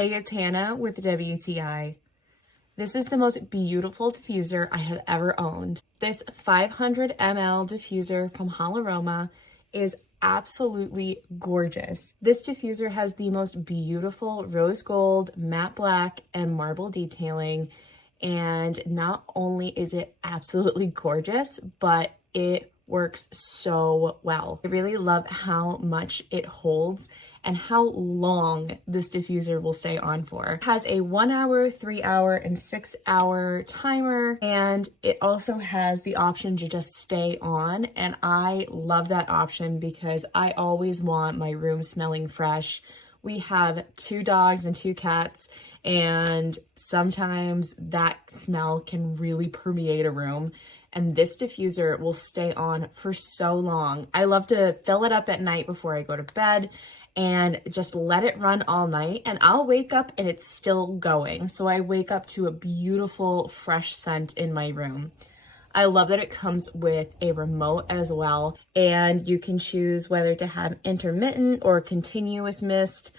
Hey, it's Hannah with WTI. This is the most beautiful diffuser I have ever owned. This 500 ml diffuser from Hallaroma is absolutely gorgeous. This diffuser has the most beautiful rose gold, matte black, and marble detailing. And not only is it absolutely gorgeous, but it works so well. I really love how much it holds and how long this diffuser will stay on for. It has a 1 hour, 3 hour, and 6 hour timer, and it also has the option to just stay on. And I love that option because I always want my room smelling fresh. We have 2 dogs and 2 cats, and sometimes that smell can really permeate a room. And this diffuser will stay on for so long. I love to fill it up at night before I go to bed and just let it run all night, and I'll wake up and it's still going. So I wake up to a beautiful fresh scent in my room. I love that it comes with a remote as well, and you can choose whether to have intermittent or continuous mist.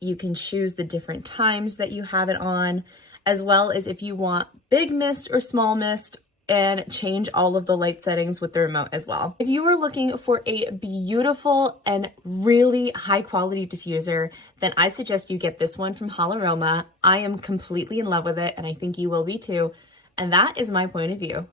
You can choose the different times that you have it on, as well as if you want big mist or small mist, and change all of the light settings with the remote as well. If you were looking for a beautiful and really high quality diffuser, then I suggest you get this one from Hallaroma. I am completely in love with it, and I think you will be too. And that is my point of view.